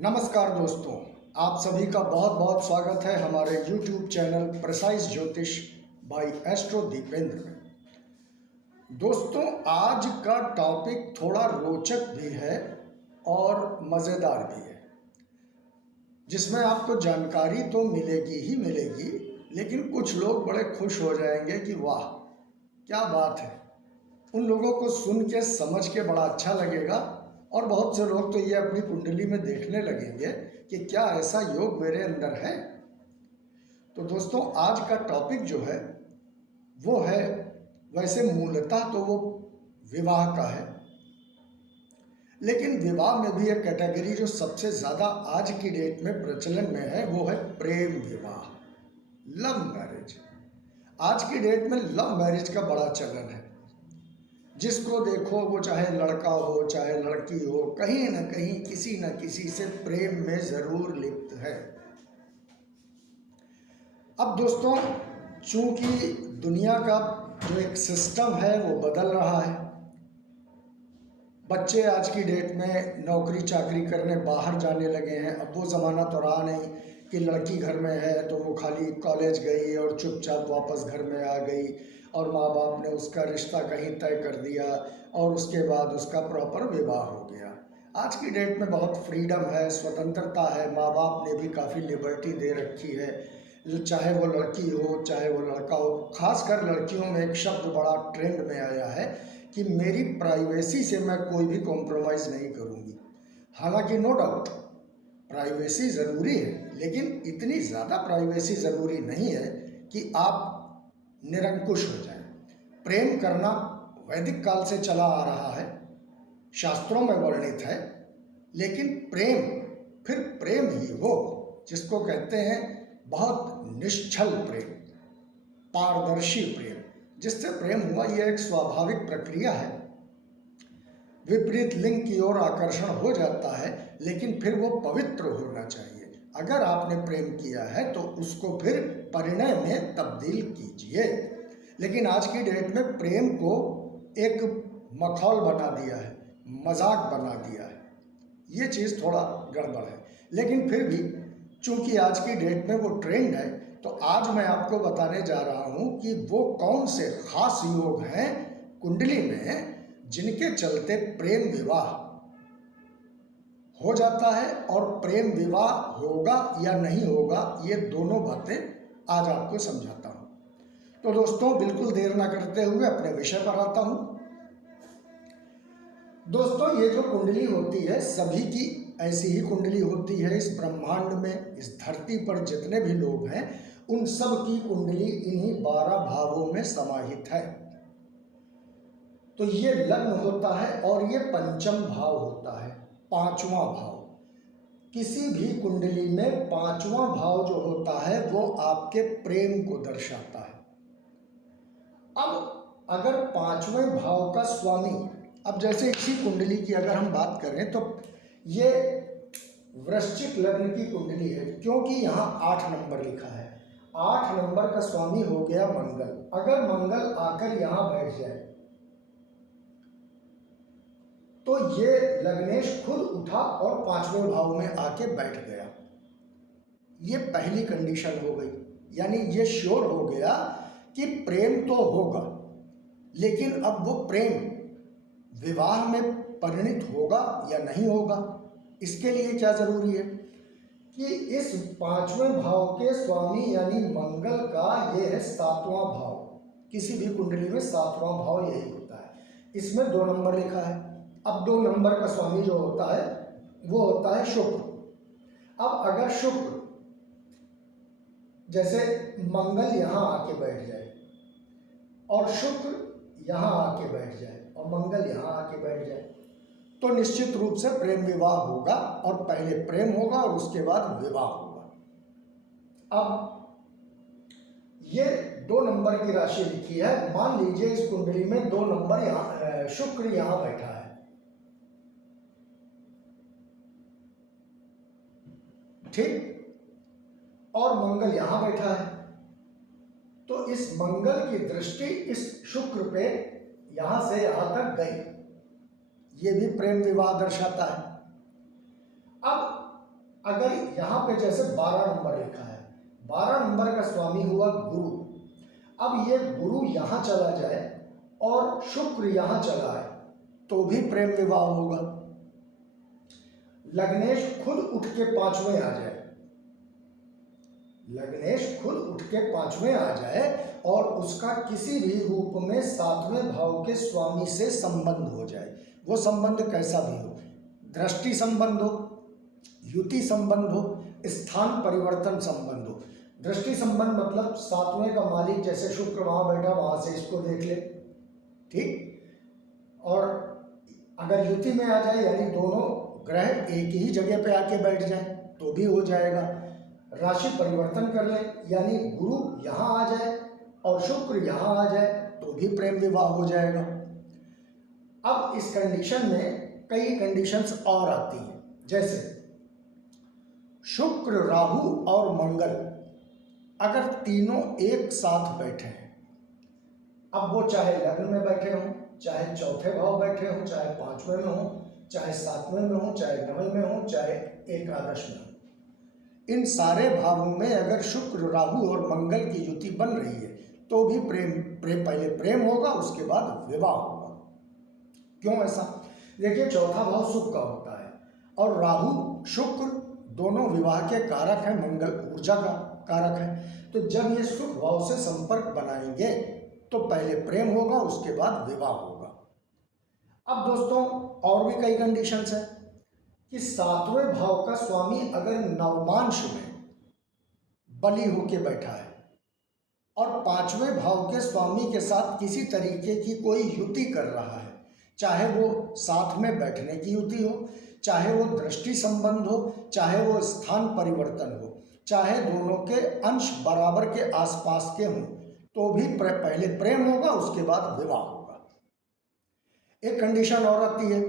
नमस्कार दोस्तों, आप सभी का बहुत बहुत स्वागत है हमारे YouTube चैनल प्रिसाइज ज्योतिष बाय एस्ट्रो दीपेंद्र में। दोस्तों, आज का टॉपिक थोड़ा रोचक भी है और मज़ेदार भी है, जिसमें आपको जानकारी तो मिलेगी ही मिलेगी, लेकिन कुछ लोग बड़े खुश हो जाएंगे कि वाह क्या बात है। उन लोगों को सुन के समझ के बड़ा अच्छा लगेगा और बहुत से लोग तो ये अपनी कुंडली में देखने लगेंगे कि क्या ऐसा योग मेरे अंदर है। तो दोस्तों, आज का टॉपिक जो है वो है, वैसे मूलतः तो वो विवाह का है, लेकिन विवाह में भी एक कैटेगरी जो सबसे ज़्यादा आज की डेट में प्रचलन में है वो है प्रेम विवाह, लव मैरिज। आज की डेट में लव मैरिज का बड़ा चलन है। जिसको देखो, वो चाहे लड़का हो चाहे लड़की हो, कहीं ना कहीं किसी न किसी से प्रेम में ज़रूर लिप्त है। अब दोस्तों, चूंकि दुनिया का जो एक सिस्टम है वो बदल रहा है, बच्चे आज की डेट में नौकरी चाकरी करने बाहर जाने लगे हैं। अब वो ज़माना तो रहा नहीं कि लड़की घर में है तो वो खाली कॉलेज गई और चुपचाप वापस घर में आ गई और माँ बाप ने उसका रिश्ता कहीं तय कर दिया और उसके बाद उसका प्रॉपर विवाह हो गया। आज की डेट में बहुत फ्रीडम है, स्वतंत्रता है, माँ बाप ने भी काफ़ी लिबर्टी दे रखी है, चाहे वो लड़की हो चाहे वो लड़का हो। खासकर लड़कियों में एक शब्द बड़ा ट्रेंड में आया है कि मेरी प्राइवेसी से मैं कोई भी कॉम्प्रोमाइज़ नहीं करूँगी। हालांकि नो डाउट प्राइवेसी ज़रूरी है, लेकिन इतनी ज़्यादा प्राइवेसी ज़रूरी नहीं है कि आप निरंकुश हो जाएं। प्रेम करना वैदिक काल से चला आ रहा है, शास्त्रों में वर्णित है, लेकिन प्रेम फिर प्रेम ही हो जिसको कहते हैं बहुत निश्चल प्रेम, पारदर्शी प्रेम। जिससे प्रेम हुआ, यह एक स्वाभाविक प्रक्रिया है। विपरीत लिंग की ओर आकर्षण हो जाता है, लेकिन फिर वो पवित्र होना चाहिए। अगर आपने प्रेम किया है तो उसको फिर परिणय में तब्दील कीजिए। लेकिन आज की डेट में प्रेम को एक मखौल बना दिया है, मजाक बना दिया है। ये चीज़ थोड़ा गड़बड़ है, लेकिन फिर भी चूंकि आज की डेट में वो ट्रेंड है, तो आज मैं आपको बताने जा रहा हूँ कि वो कौन से खास योग हैं कुंडली में जिनके चलते प्रेम विवाह हो जाता है, और प्रेम विवाह होगा या नहीं होगा, ये दोनों बातें आज आपको समझाता हूँ। तो दोस्तों, बिल्कुल देर ना करते हुए अपने विषय पर आता हूँ। दोस्तों, ये जो कुंडली होती है, सभी की ऐसी ही कुंडली होती है। इस ब्रह्मांड में, इस धरती पर जितने भी लोग हैं, उन सब की कुंडली इन्हीं 12 भावों में समाहित है। तो ये लग्न होता है और ये पंचम भाव होता है, पांचवा भाव। किसी भी कुंडली में पांचवा भाव जो होता है वो आपके प्रेम को दर्शाता है। अब अगर पांचवें भाव का स्वामी, अब जैसे इसी कुंडली की अगर हम बात करें तो ये वृश्चिक लग्न की कुंडली है, क्योंकि यहाँ 8 नंबर लिखा है। 8 नंबर का स्वामी हो गया मंगल। अगर मंगल आकर यहाँ बैठ जाए तो ये लग्नेश खुद उठा और 5वें भाव में आके बैठ गया। ये पहली कंडीशन हो गई, यानी ये श्योर हो गया कि प्रेम तो होगा, लेकिन अब वो प्रेम विवाह में परिणित होगा या नहीं होगा, इसके लिए क्या जरूरी है कि इस 5वें भाव के स्वामी यानी मंगल का ये है 7वां भाव। किसी भी कुंडली में 7वां भाव यही होता है। इसमें 2 नंबर लिखा है। अब 2 नंबर का स्वामी जो होता है वो होता है शुक्र। अब अगर शुक्र, जैसे मंगल यहाँ आके बैठ जाए और शुक्र यहाँ आके बैठ जाए और मंगल यहाँ आके बैठ जाए, तो निश्चित रूप से प्रेम विवाह होगा, और पहले प्रेम होगा और उसके बाद विवाह होगा। अब ये 2 नंबर की राशि लिखी है। मान लीजिए इस कुंडली में 2 नंबर यहाँ, शुक्र यहाँ बैठा है, ठीक, और मंगल यहां बैठा है। तो इस मंगल की दृष्टि इस शुक्र पे यहां से यहां तक गई, ये भी प्रेम विवाह दर्शाता है। अब अगर यहाँ पे जैसे 12 नंबर लिखा है, 12 नंबर का स्वामी हुआ गुरु। अब ये गुरु यहाँ चला जाए और शुक्र यहाँ चला आए तो भी प्रेम विवाह होगा। लग्नेश खुद उठ के 5वें आ जाए, लग्नेश खुद उठ के 5वें आ जाए और उसका किसी भी रूप में 7वें भाव के स्वामी से संबंध हो जाए। वो संबंध कैसा भी हो, दृष्टि संबंध हो, युति संबंध हो, स्थान परिवर्तन संबंध हो। दृष्टि संबंध मतलब 7वें का मालिक जैसे शुक्र वहां बैठा वहां से इसको देख ले, ठीक। और अगर युति में आ जाए यानी दोनों ग्रह एक ही जगह पे आके बैठ जाए तो भी हो जाएगा। राशि परिवर्तन कर ले यानी गुरु यहाँ आ जाए और शुक्र यहाँ आ जाए तो भी प्रेम विवाह हो जाएगा। अब इस कंडीशन में कई कंडीशंस और आती हैं, जैसे शुक्र, राहु और मंगल अगर तीनों एक साथ बैठे हैं, अब वो चाहे लग्न में बैठे हों, चाहे चौथे भाव बैठे हों, चाहे 5वें में हों, चाहे 7वें में हों, चाहे 9वें में हों, चाहे एकादश में हों, इन सारे भावों में अगर शुक्र, राहु और मंगल की युति बन रही है तो भी पहले प्रेम होगा, उसके बाद विवाह होगा। क्यों ऐसा? देखिए, चौथा भाव सुख का होता है और राहु शुक्र दोनों विवाह के कारक हैं, मंगल ऊर्जा का कारक है। तो जब ये सुख भाव से संपर्क बनाएंगे तो पहले प्रेम होगा, उसके बाद विवाह होगा। अब दोस्तों और भी कई कंडीशंस हैं कि 7वें भाव का स्वामी अगर नवमांश में बली होके बैठा है और 5वें भाव के स्वामी के साथ किसी तरीके की कोई युति कर रहा है, चाहे वो साथ में बैठने की युति हो, चाहे वो दृष्टि संबंध हो, चाहे वो स्थान परिवर्तन हो, चाहे दोनों के अंश बराबर के आसपास के हों, तो भी पहले प्रेम होगा, उसके बाद विवाह होगा। एक कंडीशन और आती है,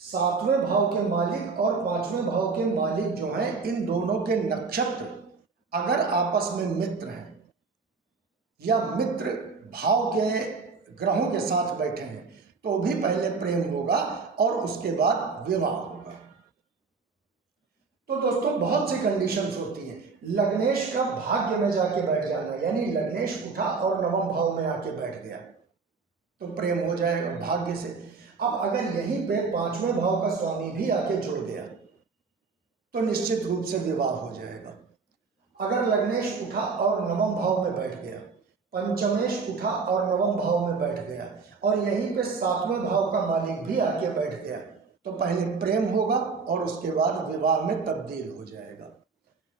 7वें भाव के मालिक और 5वें भाव के मालिक जो हैं, इन दोनों के नक्षत्र अगर आपस में मित्र हैं या मित्र भाव के ग्रहों के साथ बैठे हैं तो भी पहले प्रेम होगा और उसके बाद विवाह होगा। तो दोस्तों बहुत सी कंडीशंस होती हैं। लग्नेश का भाग्य में जाके बैठ जाना, यानी लग्नेश उठा और नवम भाव में आके बैठ गया तो प्रेम हो जाएगा भाग्य से। अब अगर यहीं पे 5वें भाव का स्वामी भी आके जुड़ गया तो निश्चित रूप से विवाह हो जाएगा। अगर लग्नेश उठा और नवम भाव में बैठ गया, पंचमेश उठा और नवम भाव में बैठ गया और यहीं पे 7वें भाव का मालिक भी आके बैठ गया तो पहले प्रेम होगा और उसके बाद विवाह में तब्दील हो जाएगा।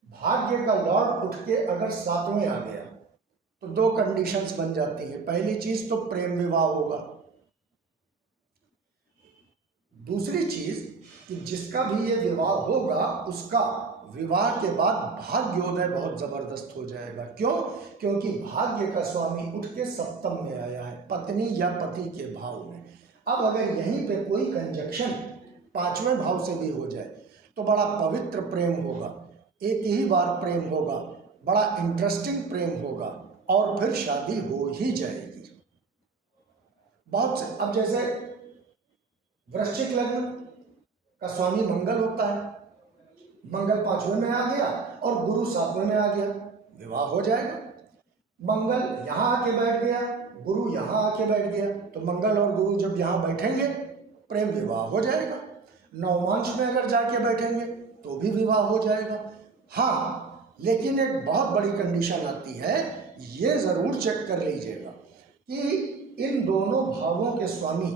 भाग्य का लॉर्ड उठ के अगर 7वें आ गया तो दो कंडीशंस बन जाती हैं। पहली चीज तो प्रेम विवाह होगा, दूसरी चीज कि जिसका भी ये विवाह होगा उसका विवाह के बाद भाग्योदय बहुत जबरदस्त हो जाएगा। क्यों? क्योंकि भाग्य का स्वामी उठ के सप्तम में आया है, पत्नी या पति के भाव में। अब अगर यहीं पे कोई कंजक्शन 5वें भाव से भी हो जाए तो बड़ा पवित्र प्रेम होगा, एक ही बार प्रेम होगा, बड़ा इंटरेस्टिंग प्रेम होगा और फिर शादी हो ही जाएगी। बहुत से, अब जैसे वृश्चिक लग्न का स्वामी मंगल होता है, मंगल 5वें में आ गया और गुरु 7वें में आ गया, विवाह हो जाएगा। मंगल यहाँ आके बैठ गया, गुरु यहाँ आके बैठ गया तो मंगल और गुरु जब यहाँ बैठेंगे प्रेम विवाह हो जाएगा। नवमांश में अगर जाके बैठेंगे तो भी विवाह हो जाएगा। हाँ, लेकिन एक बहुत बड़ी कंडीशन आती है, ये जरूर चेक कर लीजिएगा कि इन दोनों भावों के स्वामी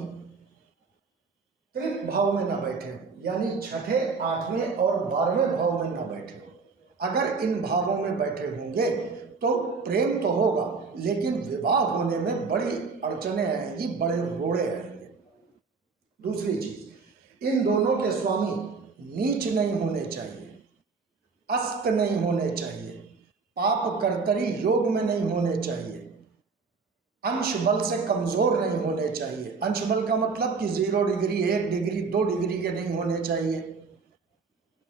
तृतीय भाव में ना बैठे हो, यानी छठे, 8वें और 12वें भाव में ना बैठे हो। अगर इन भावों में बैठे होंगे तो प्रेम तो होगा लेकिन विवाह होने में बड़ी अड़चने आएंगी, बड़े रोड़े आएंगे। दूसरी चीज, इन दोनों के स्वामी नीच नहीं होने चाहिए, अस्त नहीं होने चाहिए, पाप कर्तरी योग में नहीं होने चाहिए, अंश बल से कमजोर नहीं होने चाहिए। अंश बल का मतलब कि 0 डिग्री, 1 डिग्री, 2 डिग्री के नहीं होने चाहिए,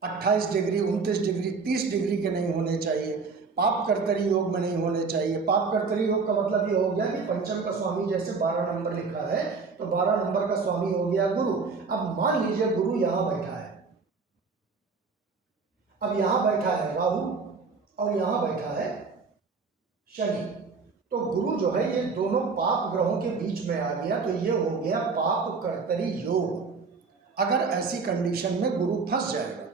28 डिग्री, 29 डिग्री, 30 डिग्री के नहीं होने चाहिए, पाप कर्तरी योग में नहीं होने चाहिए। पाप कर्तरी योग का मतलब ये हो गया कि पंचम का स्वामी जैसे 12 नंबर लिखा है तो 12 नंबर का स्वामी हो गया गुरु। अब मान लीजिए गुरु यहाँ बैठा है, अब यहाँ बैठा है राहु और यहाँ बैठा है शनि, तो गुरु जो है ये दोनों पाप ग्रहों के बीच में आ गया, तो ये हो गया पाप कर्तरी योग। अगर ऐसी कंडीशन में गुरु फंस जाएगा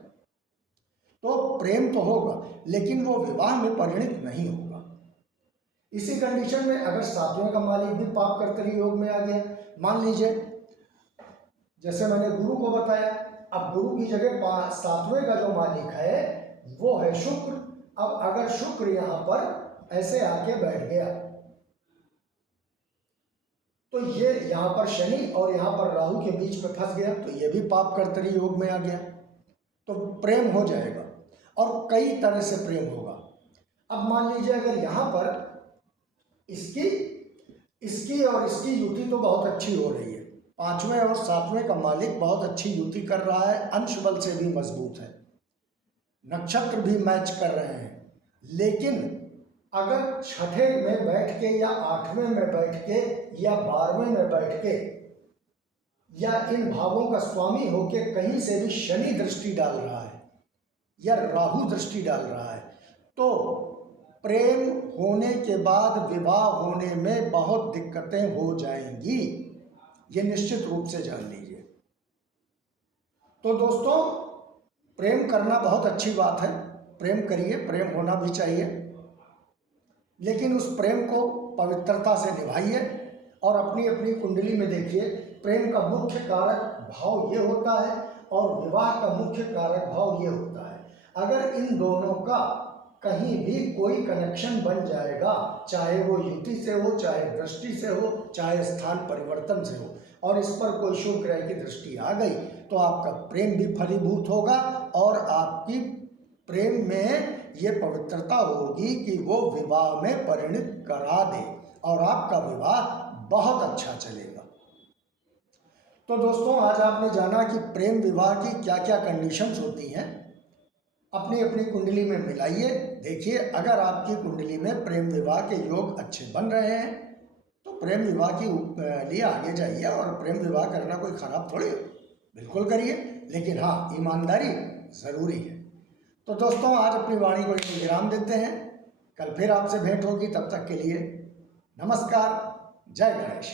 तो प्रेम तो होगा लेकिन वो विवाह में परिणित नहीं होगा। इसी कंडीशन में अगर सातवें का मालिक भी पाप कर्तरी योग में आ गया, मान लीजिए जैसे मैंने गुरु को बताया, अब गुरु की जगह सातवें का जो मालिक है वो है शुक्र। अब अगर शुक्र यहां पर ऐसे आके बैठ गया तो ये यहां पर शनि और यहां पर राहु के बीच में फंस गया, तो ये भी पाप कर्तरी योग में आ गया, तो प्रेम हो जाएगा और कई तरह से प्रेम होगा। अब मान लीजिए अगर यहां पर इसकी और इसकी युति तो बहुत अच्छी हो रही है, पांचवें और सातवें का मालिक बहुत अच्छी युति कर रहा है, अंश बल से भी मजबूत है, नक्षत्र भी मैच कर रहे हैं, लेकिन अगर छठे में बैठ के या आठवें में बैठ के या 12वें में बैठ के या इन भावों का स्वामी होके कहीं से भी शनि दृष्टि डाल रहा है या राहु दृष्टि डाल रहा है, तो प्रेम होने के बाद विवाह होने में बहुत दिक्कतें हो जाएंगी, ये निश्चित रूप से जान लीजिए। तो दोस्तों प्रेम करना बहुत अच्छी बात है, प्रेम करिए, प्रेम होना भी चाहिए, लेकिन उस प्रेम को पवित्रता से निभाइए और अपनी अपनी कुंडली में देखिए प्रेम का मुख्य कारक भाव ये होता है और विवाह का मुख्य कारक भाव ये होता है। अगर इन दोनों का कहीं भी कोई कनेक्शन बन जाएगा, चाहे वो युति से हो, चाहे दृष्टि से हो, चाहे स्थान परिवर्तन से हो, और इस पर कोई शुभ ग्रह की दृष्टि आ गई तो आपका प्रेम भी फलीभूत होगा और आपकी प्रेम में ये पवित्रता होगी कि वो विवाह में परिणित करा दे और आपका विवाह बहुत अच्छा चलेगा। तो दोस्तों आज आपने जाना कि प्रेम विवाह की क्या क्या कंडीशंस होती हैं, अपनी अपनी कुंडली में मिलाइए, देखिए अगर आपकी कुंडली में प्रेम विवाह के योग अच्छे बन रहे हैं तो प्रेम विवाह की लिए आगे जाइए, और प्रेम विवाह करना कोई खराब थोड़ी, बिल्कुल करिए, लेकिन हाँ ईमानदारी ज़रूरी है। तो दोस्तों आज अपनी वाणी को विराम देते हैं, कल फिर आपसे भेंट होगी, तब तक के लिए नमस्कार, जय गणेश।